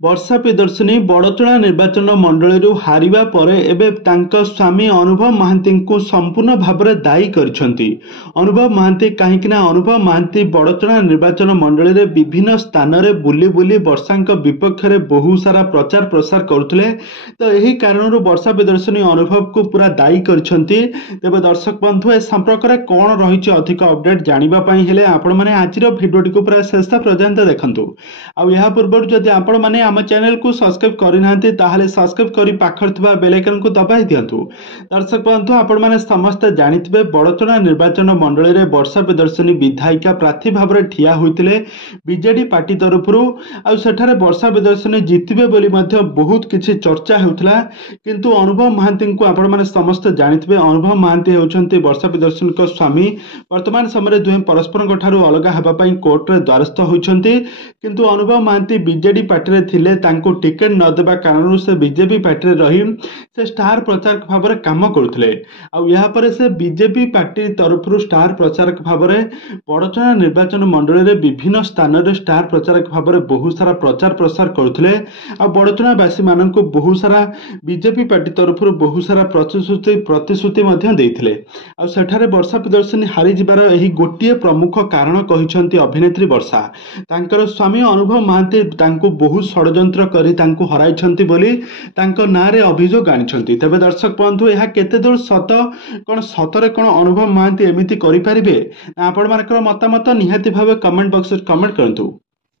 ବର୍ଷା ପ୍ରିୟଦର୍ଶିନୀ ବଡ଼ଚଣା ନିର୍ବାଚନ ମଣ୍ଡଳୀରୁ ହାରିବା ପରେ ଏବେ ତାଙ୍କ ସ୍ୱାମୀ ଅନୁଭବ ମହାନ୍ତିଙ୍କୁ ସମ୍ପୂର୍ଣ୍ଣ ଭାବରେ ଦାୟୀ କରିଛନ୍ତି। ଅନୁଭବ ମହାନ୍ତି କାହିଁକି ନା ଅନୁଭବ ମହାନ୍ତି ବଡ଼ଚଣା ନିର୍ବାଚନ ମଣ୍ଡଳୀରେ ବିଭିନ୍ନ ସ୍ଥାନରେ ବୁଲି ବୁଲି ବର୍ଷାଙ୍କ ବିପକ୍ଷରେ ବହୁ ସାରା ପ୍ରଚାର ପ୍ରସାର କରୁଥିଲେ। ତ ଏହି କାରଣରୁ ବର୍ଷା ପ୍ରିୟଦର୍ଶିନୀ ଅନୁଭବକୁ ପୁରା ଦାୟୀ କରିଛନ୍ତି। ତେବେ ଦର୍ଶକ ବନ୍ଧୁ ଏ ସମ୍ପର୍କରେ କ'ଣ ରହିଛି ଅଧିକ ଅପଡେଟ୍ ଜାଣିବା ପାଇଁ ହେଲେ ଆପଣମାନେ ଆଜିର ଭିଡ଼ିଓଟିକୁ ପୁରା ଶେଷ ପର୍ଯ୍ୟନ୍ତ ଦେଖନ୍ତୁ। ଆଉ ଏହା ପୂର୍ବରୁ ଯଦି ଆପଣମାନେ ଆମ ଚ୍ୟାନେଲକୁ ସବସ୍କ୍ରାଇବ୍ କରିନାହାନ୍ତି ତାହେଲେ ସବସ୍କ୍ରାଇବ୍ କରି ପାଖରେ ଥିବା ବେଲ୍ ଆଇକନକୁ ଦବାଇ ଦିଅନ୍ତୁ। ଦର୍ଶକ ବନ୍ଧୁ ଆପଣମାନେ ସମସ୍ତେ ଜାଣିଥିବେ ବଡ଼ଚଣା ନିର୍ବାଚନ ମଣ୍ଡଳୀରେ ବର୍ଷା ପ୍ରିୟଦର୍ଶିନୀ ବିଧାୟିକା ପ୍ରାର୍ଥୀ ଭାବରେ ଠିଆ ହୋଇଥିଲେ ବିଜେଡି ପାର୍ଟି ତରଫରୁ। ଆଉ ସେଠାରେ ବର୍ଷା ପ୍ରିୟଦର୍ଶିନୀ ଜିତିବେ ବୋଲି ମଧ୍ୟ ବହୁତ କିଛି ଚର୍ଚ୍ଚା ହେଉଥିଲା। କିନ୍ତୁ ଅନୁଭବ ମହାନ୍ତିଙ୍କୁ ଆପଣମାନେ ସମସ୍ତେ ଜାଣିଥିବେ ଅନୁଭବ ମହାନ୍ତି ହେଉଛନ୍ତି ବର୍ଷା ପ୍ରିୟଦର୍ଶିନୀଙ୍କ ସ୍ୱାମୀ। ବର୍ତ୍ତମାନ ସମୟରେ ଦୁହେଁ ପରସ୍ପରଙ୍କ ଠାରୁ ଅଲଗା ହେବା ପାଇଁ କୋର୍ଟରେ ଦ୍ୱାରସ୍ଥ ହୋଇଛନ୍ତି। କିନ୍ତୁ ଅନୁଭବ ମହାନ୍ତି ବିଜେଡି ପାର୍ଟିରେ ଥିଲେ ତାଙ୍କୁ ଟିକେଟ୍ ନ ଦେବା କାରଣରୁ ସେ ବିଜେପି ପାର୍ଟିରେ ରହି ସେ ଷ୍ଟାର ପ୍ରଚାରକ ଭାବରେ କାମ କରୁଥିଲେ। ଆଉ ଏହାପରେ ସେ ବିଜେପି ପାର୍ଟି ତରଫରୁ ଷ୍ଟାର ପ୍ରଚାରକ ଭାବରେ ବଡ଼ଚଣା ନିର୍ବାଚନ ମଣ୍ଡଳୀରେ ବିଭିନ୍ନ ସ୍ଥାନରେ ଷ୍ଟାର ପ୍ରଚାରକ ଭାବରେ ବହୁ ସାରା ପ୍ରଚାର ପ୍ରସାର କରୁଥିଲେ। ଆଉ ବଡ଼ଚଣାବାସୀମାନଙ୍କୁ ବହୁ ସାରା ବିଜେପି ପାର୍ଟି ତରଫରୁ ବହୁ ସାରା ପ୍ରତିଶ୍ରୁତି ମଧ୍ୟ ଦେଇଥିଲେ। ଆଉ ସେଠାରେ ବର୍ଷା ପ୍ରିୟଦର୍ଶିନୀ ହାରିଯିବାର ଏହି ଗୋଟିଏ ପ୍ରମୁଖ କାରଣ କହିଛନ୍ତି ଅଭିନେତ୍ରୀ ବର୍ଷା। ତାଙ୍କର ସ୍ୱାମୀ ଅନୁଭବ ମହାନ୍ତି ତାଙ୍କୁ ବହୁ ଷଡ଼ଯନ୍ତ୍ର କରି ତାଙ୍କୁ ହରାଇଛନ୍ତି ବୋଲି ତାଙ୍କ ନାଁରେ ଅଭିଯୋଗ ଆଣିଛନ୍ତି। ତେବେ ଦର୍ଶକ ବନ୍ଧୁ ଏହା କେତେ ଦୂର ସତ, କ'ଣ ସତରେ କ'ଣ ଅନୁଭବ ମହାନ୍ତି ଏମିତି କରିପାରିବେ? ନା ଆପଣମାନଙ୍କର ମତାମତ ନିହାତି ଭାବେ କମେଣ୍ଟ ବକ୍ସରେ କମେଣ୍ଟ କରନ୍ତୁ।